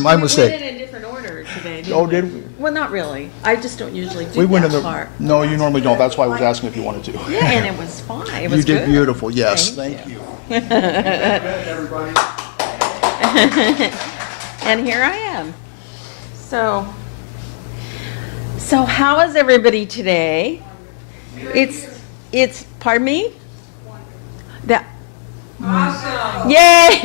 My mistake. We went in different order today, Oh, did we? Well, not really. I just don't usually do We went in that the. part. No, you normally don't. That's why I was asking if you wanted to. Yeah, and it was fine. It was You did good. beautiful. Yes, thank you. Everybody. And here I am. So how is everybody today? It's pardon me? That Awesome. Yay!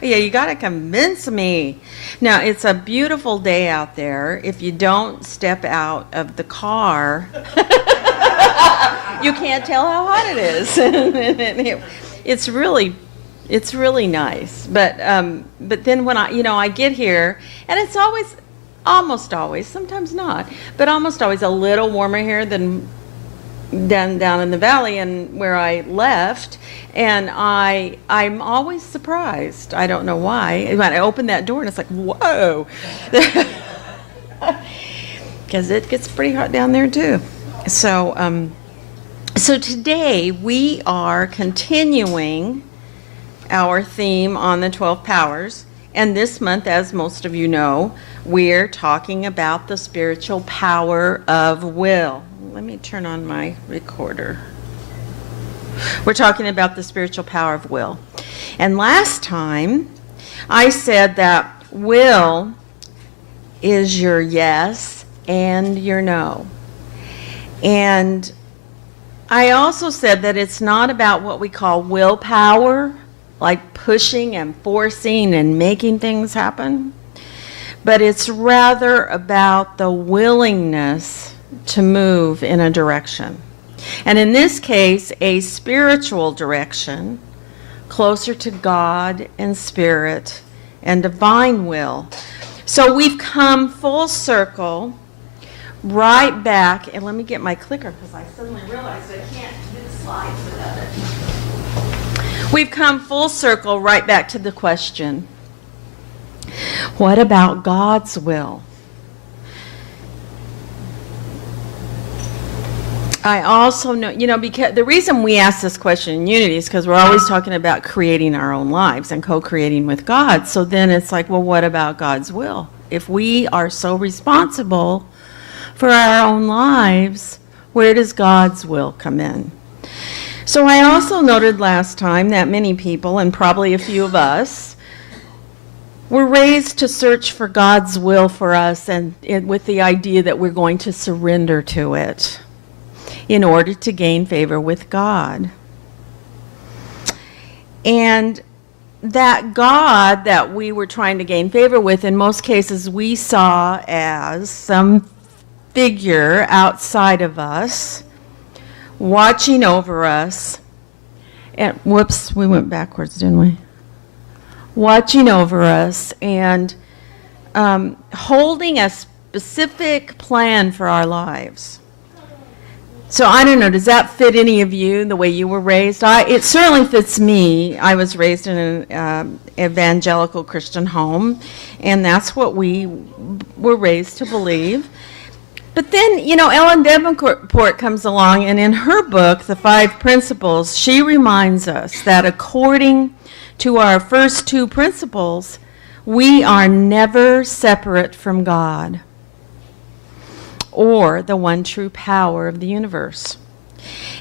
Yeah, you got to convince me. Now, it's a beautiful day out there. If you don't step out of the car, you can't tell how hot it is. It's really nice. But then when I get here, and it's almost always, sometimes not, but almost always a little warmer here than down in the valley and where I left, and I'm always surprised. I don't know why. When I open that door and it's like, whoa, because it gets pretty hot down there too. So today we are continuing our theme on the 12 powers, and this month, as most of you know, we're talking about the spiritual power of will. Let me turn on my recorder. We're talking about the spiritual power of will. And last time, I said that will is your yes and your no. And I also said that it's not about what we call willpower, like pushing and forcing and making things happen, but it's rather about the willingness to move in a direction. And in this case, a spiritual direction, closer to God and spirit and divine will. So we've come full circle right back, and let me get my clicker because I suddenly realized I can't do the slides without it. We've come full circle right back to the question, what about God's will? I also know, because the reason we ask this question in Unity is because we're always talking about creating our own lives and co-creating with God. So then it's like, well, what about God's will? If we are so responsible for our own lives, where does God's will come in? So I also noted last time that many people, and probably a few of us, were raised to search for God's will for us and with the idea that we're going to surrender to it in order to gain favor with God. And that God that we were trying to gain favor with, in most cases, we saw as some figure outside of us, watching over us. And whoops, we went backwards, didn't we? Watching over us and holding a specific plan for our lives. So I don't know, does that fit any of you, the way you were raised? It certainly fits me. I was raised in an evangelical Christian home, and that's what we were raised to believe. But then, Ellen Davenport comes along, and in her book, The 5 Principles, she reminds us that according to our first 2 principles, we are never separate from God or the one true power of the universe.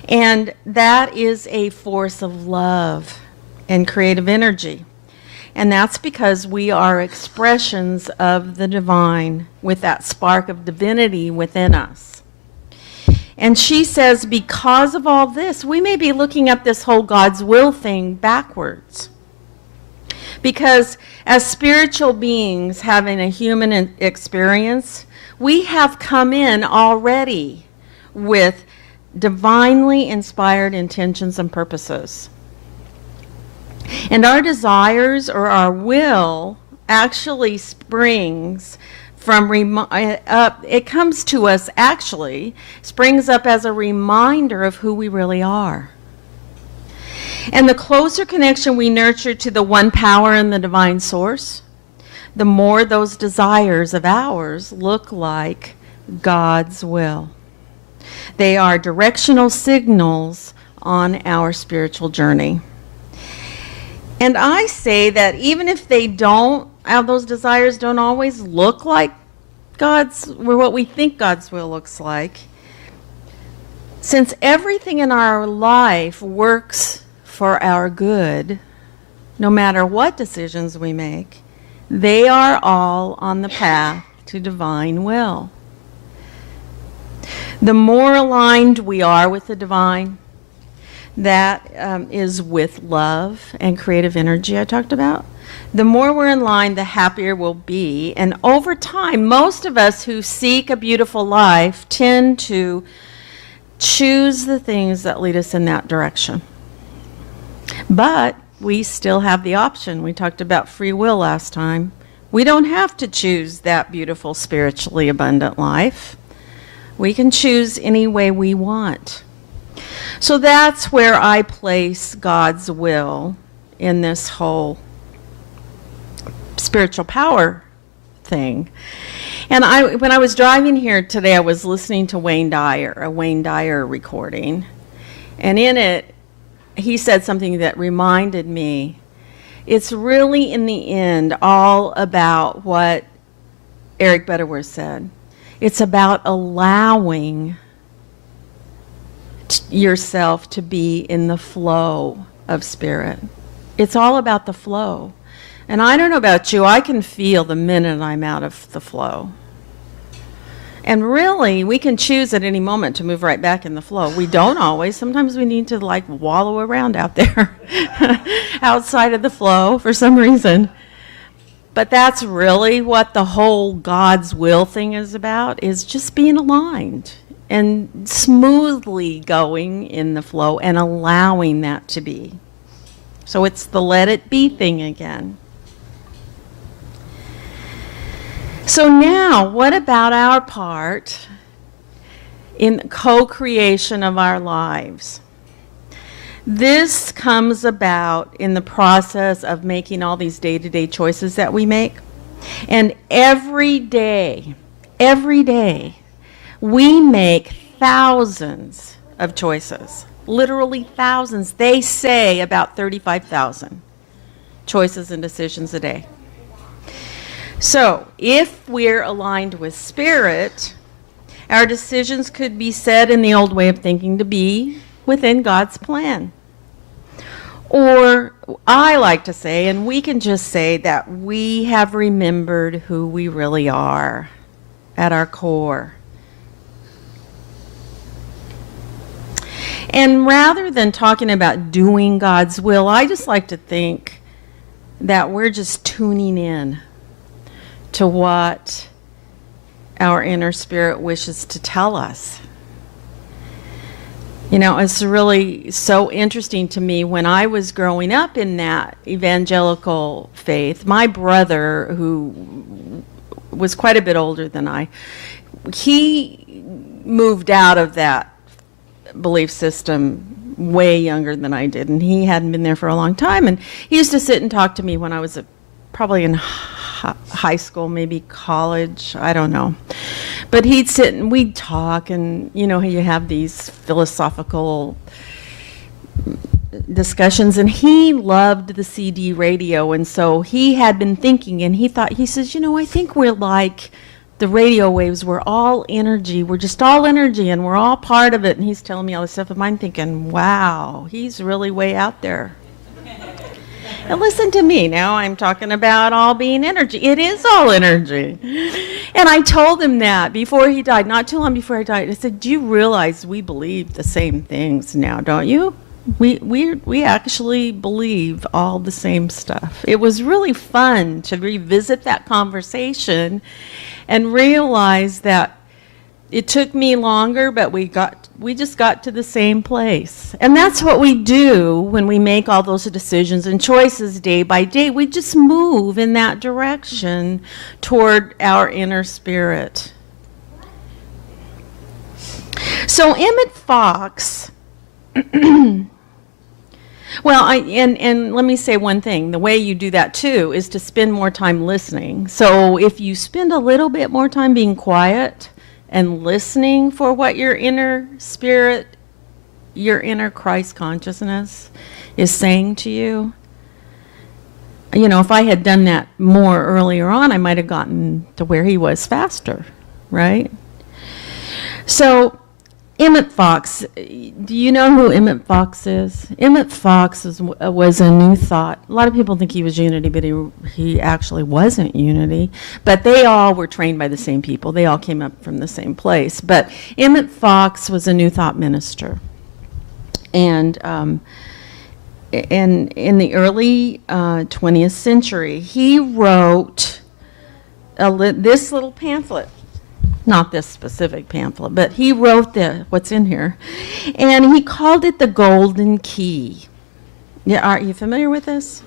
And that is a force of love and creative energy. And that's because we are expressions of the divine with that spark of divinity within us. And she says, because of all this, we may be looking at this whole God's will thing backwards. Because as spiritual beings having a human experience, we have come in already with divinely inspired intentions and purposes. And our desires or our will actually springs from, it comes to us actually, springs up as a reminder of who we really are. And the closer connection we nurture to the one power and the divine source, the more those desires of ours look like God's will. They are directional signals on our spiritual journey. And I say that even if they don't, those desires don't always look like God's, or what we think God's will looks like, since everything in our life works for our good, no matter what decisions we make, they are all on the path to divine will. The more aligned we are with the divine, that is with love and creative energy I talked about, the more we're in line, the happier we'll be. And over time, most of us who seek a beautiful life tend to choose the things that lead us in that direction. But we still have the option. We talked about free will last time. We don't have to choose that beautiful, spiritually abundant life. We can choose any way we want. So that's where I place God's will in this whole spiritual power thing. And when I was driving here today, I was listening to a Wayne Dyer recording. And in it, he said something that reminded me, it's really in the end all about what Eric Butterworth said. It's about allowing yourself to be in the flow of spirit. It's all about the flow. And I don't know about you, I can feel the minute I'm out of the flow. And really, we can choose at any moment to move right back in the flow. We don't always. Sometimes we need to like wallow around out there outside of the flow for some reason. But that's really what the whole God's will thing is about, is just being aligned and smoothly going in the flow and allowing that to be. So it's the let it be thing again. So now, what about our part in co-creation of our lives? This comes about in the process of making all these day-to-day choices that we make. And every day, we make thousands of choices, literally thousands. They say about 35,000 choices and decisions a day. So if we're aligned with spirit, our decisions could be said in the old way of thinking to be within God's plan. Or I like to say, and we can just say, that we have remembered who we really are at our core. And rather than talking about doing God's will, I just like to think that we're just tuning in to what our inner spirit wishes to tell us. You know, it's really so interesting to me. When I was growing up in that evangelical faith, my brother, who was quite a bit older than I, he moved out of that belief system way younger than I did, and he hadn't been there for a long time. And he used to sit and talk to me when I was probably in high school, maybe college, I don't know. But he'd sit and we'd talk, and you know, you have these philosophical discussions, and he loved the CD radio, and so he had been thinking, and he says, you know, I think we're like the radio waves. We're all energy. We're just all energy, and we're all part of it. And he's telling me all this stuff, and I'm thinking, wow, he's really way out there. And listen to me, now I'm talking about all being energy. It is all energy. And I told him that before he died, not too long before he died. I said, do you realize we believe the same things now, don't you? We actually believe all the same stuff. It was really fun to revisit that conversation and realize that it took me longer, but we just got to the same place. And that's what we do when we make all those decisions and choices day by day. We just move in that direction toward our inner spirit. So Emmett Fox, well, and let me say one thing. The way you do that, too, is to spend more time listening. So if you spend a little bit more time being quiet and listening for what your inner spirit, your inner Christ consciousness is saying to you, You know, if I had done that more earlier on, I might have gotten to where he was faster, right? So, Emmett Fox, do you know who Emmett Fox is? Emmett Fox was a New Thought. A lot of people think he was Unity, but he actually wasn't Unity. But they all were trained by the same people. They all came up from the same place. But Emmett Fox was a New Thought minister. And in the early 20th century, he wrote this little pamphlet. Not this specific pamphlet, but he wrote what's in here. And he called it the Golden Key. Yeah, are you familiar with this?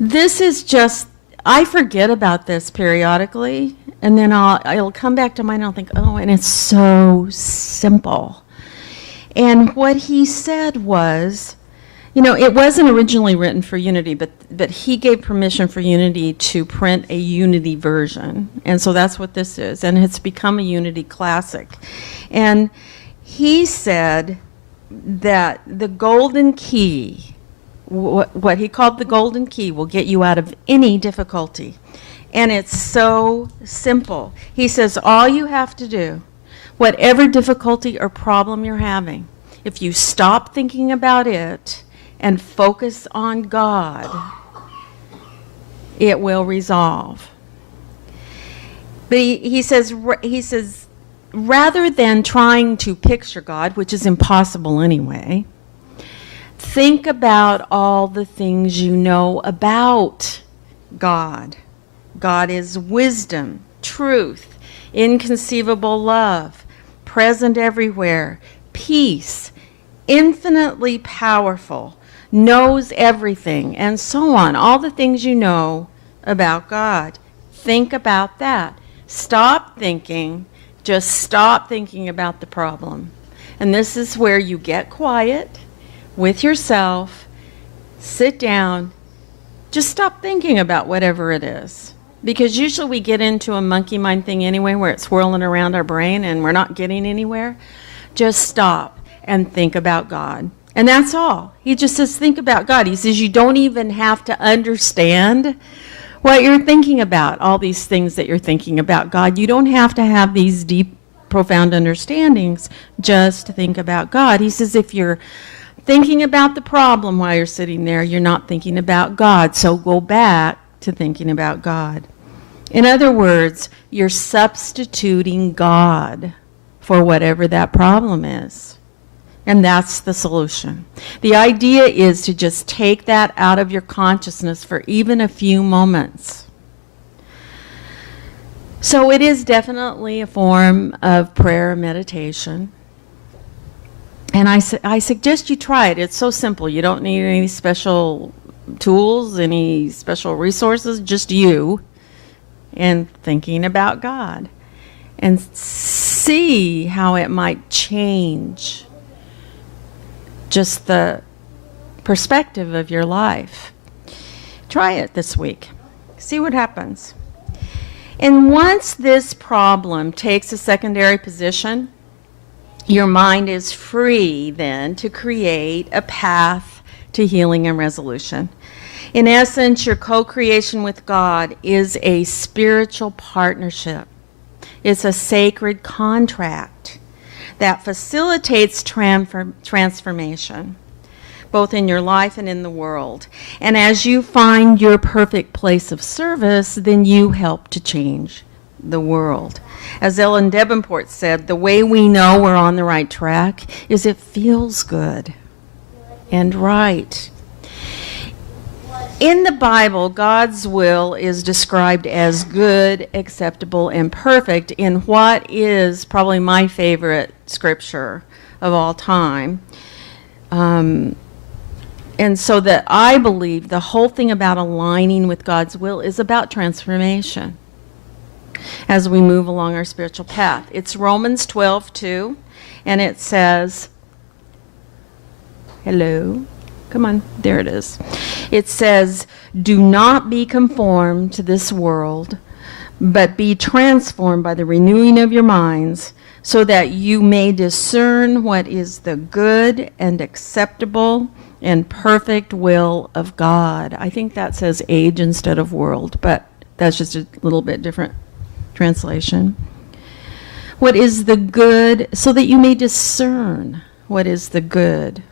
This is just, I forget about this periodically, and then it'll come back to mind and I'll think, oh, and it's so simple. And what he said was, you know, it wasn't originally written for Unity, but he gave permission for Unity to print a Unity version. And so that's what this is. And it's become a Unity classic. And he said that the golden key, what he called the golden key, will get you out of any difficulty. And it's so simple. He says all you have to do, whatever difficulty or problem you're having, if you stop thinking about it and focus on God, it will resolve. But he says, rather than trying to picture God, which is impossible anyway, think about all the things you know about God. God is wisdom, truth, inconceivable love, present everywhere, peace, infinitely powerful, knows everything, and so on. All the things you know about God. Think about that. Stop thinking. Just stop thinking about the problem. And this is where you get quiet with yourself, sit down, just stop thinking about whatever it is. Because usually we get into a monkey mind thing anyway, where it's swirling around our brain and we're not getting anywhere. Just stop and think about God. And that's all. He just says, think about God. He says, you don't even have to understand what you're thinking about, all these things that you're thinking about God. You don't have to have these deep, profound understandings. Just think about God. He says, if you're thinking about the problem while you're sitting there, you're not thinking about God. So go back to thinking about God. In other words, you're substituting God for whatever that problem is. And that's the solution. The idea is to just take that out of your consciousness for even a few moments. So it is definitely a form of prayer and meditation. And I suggest you try it. It's so simple. You don't need any special tools, any special resources, just you and thinking about God. And see how it might change just the perspective of your life. Try it this week. See what happens. And once this problem takes a secondary position, your mind is free then to create a path to healing and resolution. In essence, your co-creation with God is a spiritual partnership. It's a sacred contract that facilitates transformation, both in your life and in the world. And as you find your perfect place of service, then you help to change the world. As Ellen Davenport said, the way we know we're on the right track is it feels good and right. In the Bible, God's will is described as good, acceptable, and perfect in what is probably my favorite scripture of all time. And so that I believe the whole thing about aligning with God's will is about transformation as we move along our spiritual path. It's Romans 12:2, and it says, hello? Come on, there it is. It says, do not be conformed to this world, but be transformed by the renewing of your minds, so that you may discern what is the good and acceptable and perfect will of God. I think that says age instead of world, but that's just a little bit different translation. What is the good, so that you may discern what is the good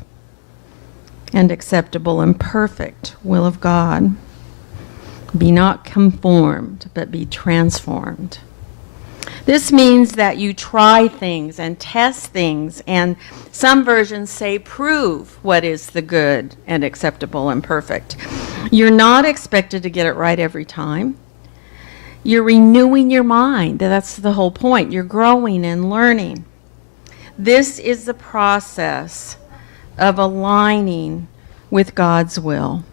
and acceptable and perfect will of God. Be not conformed, but be transformed. This means that you try things and test things, and some versions say prove what is the good and acceptable and perfect. You're not expected to get it right every time. You're renewing your mind. That's the whole point. You're growing and learning. This is the process of aligning with God's will.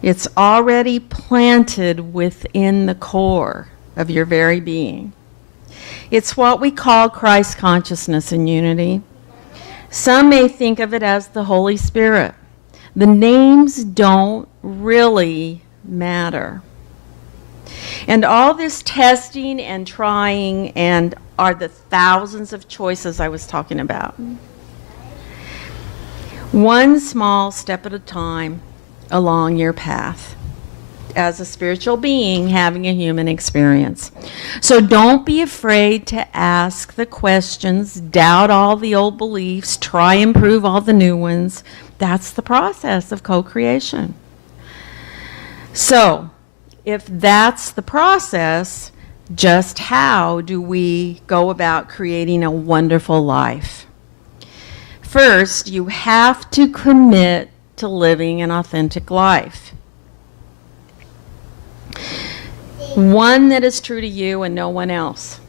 It's already planted within the core of your very being. It's what we call Christ consciousness and unity. Some may think of it as the Holy Spirit. The names don't really matter. And all this testing and trying and are the thousands of choices I was talking about. One small step at a time along your path as a spiritual being having a human experience. So don't be afraid to ask the questions, doubt all the old beliefs, try and prove all the new ones. That's the process of co-creation. So, if that's the process, just how do we go about creating a wonderful life? First, you have to commit to living an authentic life. One that is true to you and no one else.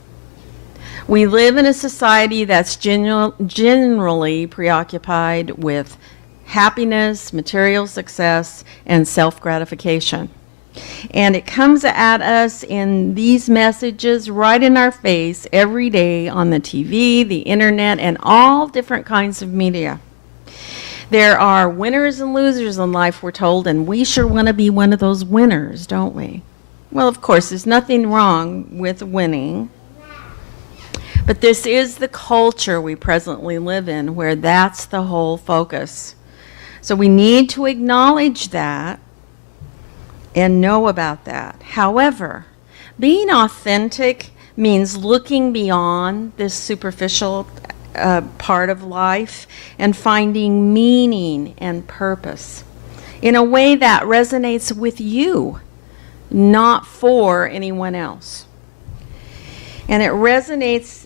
We live in a society that's generally preoccupied with happiness, material success, and self-gratification. And it comes at us in these messages right in our face every day on the TV, the internet, and all different kinds of media. There are winners and losers in life, we're told, and we sure want to be one of those winners, don't we? Well, of course, there's nothing wrong with winning. But this is the culture we presently live in, where that's the whole focus. So we need to acknowledge that and know about that. However, being authentic means looking beyond this superficial part of life and finding meaning and purpose in a way that resonates with you, not for anyone else. And it resonates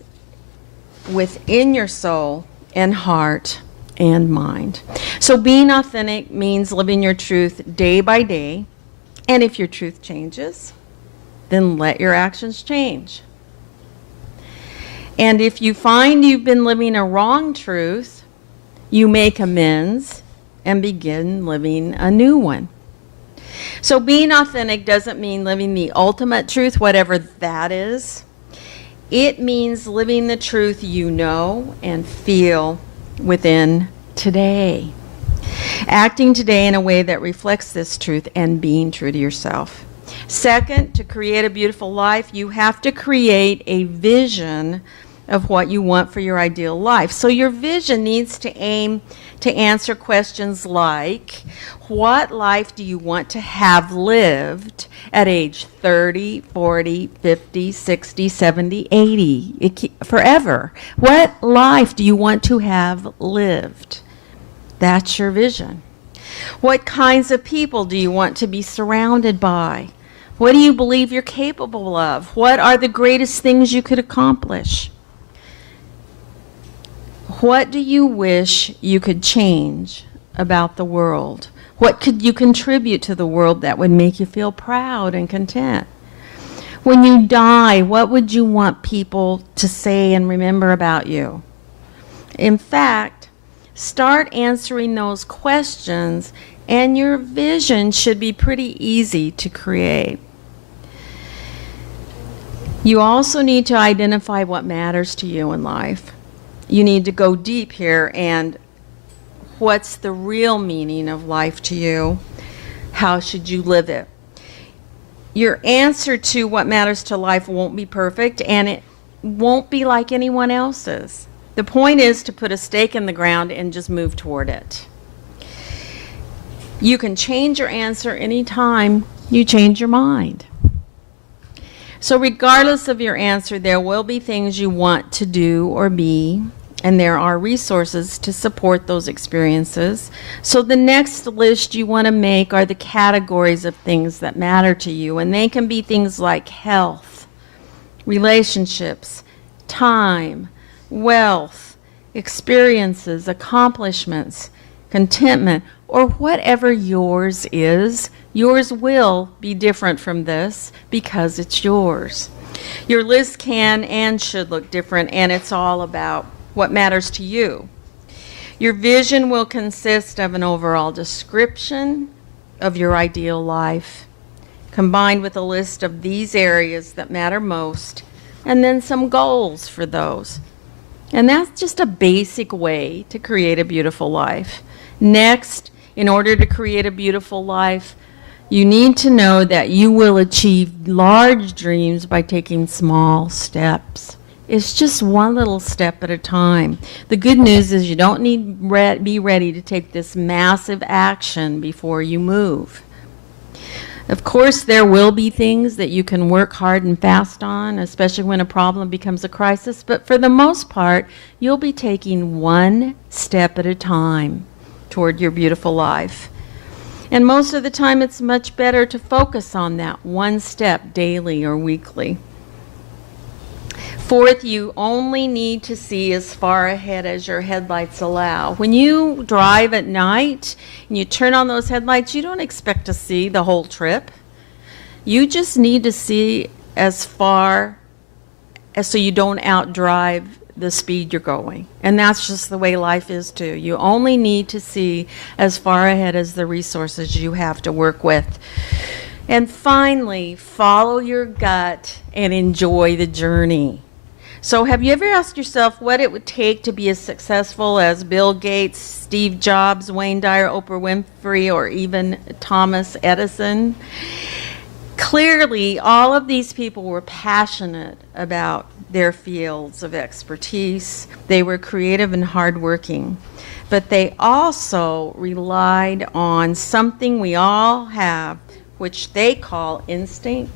within your soul and heart and mind. So being authentic means living your truth day by day. And if your truth changes, then let your actions change. And if you find you've been living a wrong truth, you make amends and begin living a new one. So being authentic doesn't mean living the ultimate truth, whatever that is. It means living the truth you know and feel within today. Acting today in a way that reflects this truth and being true to yourself. Second, to create a beautiful life, you have to create a vision of what you want for your ideal life. So your vision needs to aim to answer questions like, what life do you want to have lived at age 30, 40, 50, 60, 70, 80, forever? What life do you want to have lived? That's your vision. What kinds of people do you want to be surrounded by? What do you believe you're capable of? What are the greatest things you could accomplish? What do you wish you could change about the world? What could you contribute to the world that would make you feel proud and content? When you die, what would you want people to say and remember about you? In fact, start answering those questions, and your vision should be pretty easy to create. You also need to identify what matters to you in life. You need to go deep here and what's the real meaning of life to you? How should you live it? Your answer to what matters to life won't be perfect, and it won't be like anyone else's. The point is to put a stake in the ground and just move toward it. You can change your answer anytime you change your mind. So regardless of your answer, there will be things you want to do or be, and there are resources to support those experiences. So the next list you want to make are the categories of things that matter to you, and they can be things like health, relationships, time, wealth, experiences, accomplishments, contentment, or whatever yours is. Yours will be different from this because it's yours. Your list can and should look different, and it's all about what matters to you. Your vision will consist of an overall description of your ideal life, combined with a list of these areas that matter most, and then some goals for those. And that's just a basic way to create a beautiful life. Next, in order to create a beautiful life, you need to know that you will achieve large dreams by taking small steps. It's just one little step at a time. The good news is you don't need to be ready to take this massive action before you move. Of course, there will be things that you can work hard and fast on, especially when a problem becomes a crisis, but for the most part, you'll be taking one step at a time toward your beautiful life. And most of the time, it's much better to focus on that one step daily or weekly. Fourth, you only need to see as far ahead as your headlights allow. When you drive at night and you turn on those headlights, you don't expect to see the whole trip. You just need to see as far as so you don't outdrive the speed you're going. And that's just the way life is too. You only need to see as far ahead as the resources you have to work with. And finally, follow your gut and enjoy the journey. So have you ever asked yourself what it would take to be as successful as Bill Gates, Steve Jobs, Wayne Dyer, Oprah Winfrey, or even Thomas Edison? Clearly, all of these people were passionate about their fields of expertise. They were creative and hardworking, but they also relied on something we all have, which they call instinct,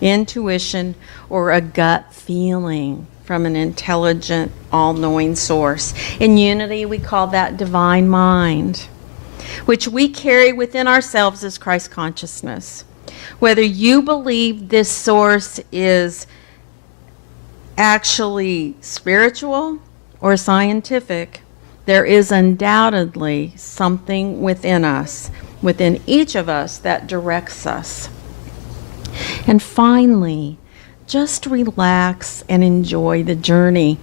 intuition, or a gut feeling from an intelligent, all-knowing source. In Unity, we call that divine mind, which we carry within ourselves as Christ consciousness. Whether you believe this source is actually spiritual or scientific, there is undoubtedly something within us, within each of us, that directs us. And finally, just relax and enjoy the journey.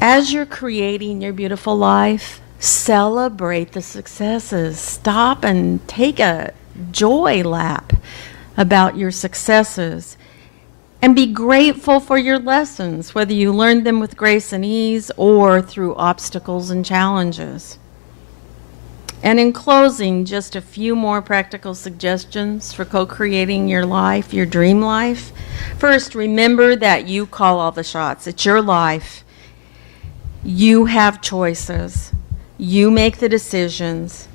As you're creating your beautiful life, celebrate the successes. Stop and take a joy lap about your successes. And be grateful for your lessons, whether you learned them with grace and ease or through obstacles and challenges. And in closing, just a few more practical suggestions for co-creating your life, your dream life. First, remember that you call all the shots. It's your life. You have choices. You make the decisions.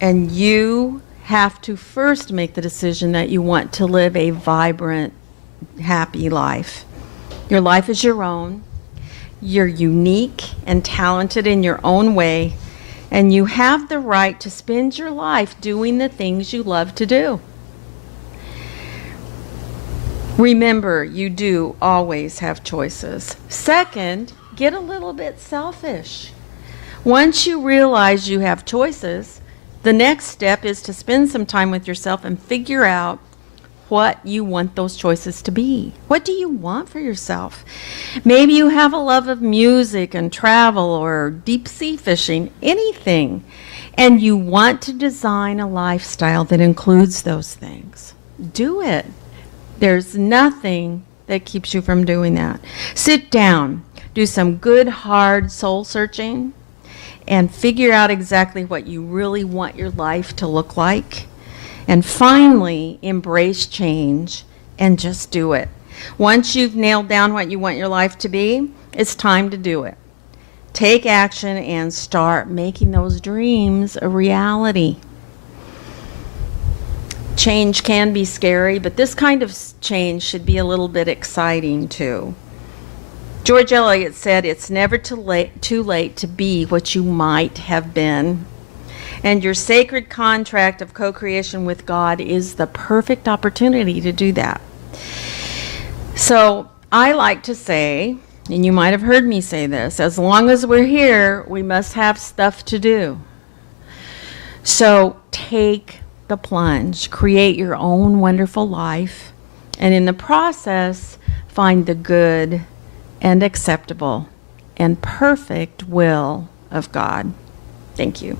And you have to first make the decision that you want to live a vibrant, happy life. Your life is your own. You're unique and talented in your own way. And you have the right to spend your life doing the things you love to do. Remember, you do always have choices. Second, get a little bit selfish. Once you realize you have choices, the next step is to spend some time with yourself and figure out what you want those choices to be. What do you want for yourself? Maybe you have a love of music and travel or deep sea fishing, anything, and you want to design a lifestyle that includes those things. Do it. There's nothing that keeps you from doing that. Sit down, do some good, hard soul searching, and figure out exactly what you really want your life to look like. And finally, embrace change and just do it. Once you've nailed down what you want your life to be, it's time to do it. take action and start making those dreams a reality. Change can be scary, but this kind of change should be a little bit exciting too. George Eliot said, "It's never too late to be what you might have been." And your sacred contract of co-creation with God is the perfect opportunity to do that. So I like to say, and you might have heard me say this, as long as we're here, we must have stuff to do. So take the plunge, create your own wonderful life, and in the process, find the good and acceptable and perfect will of God. Thank you.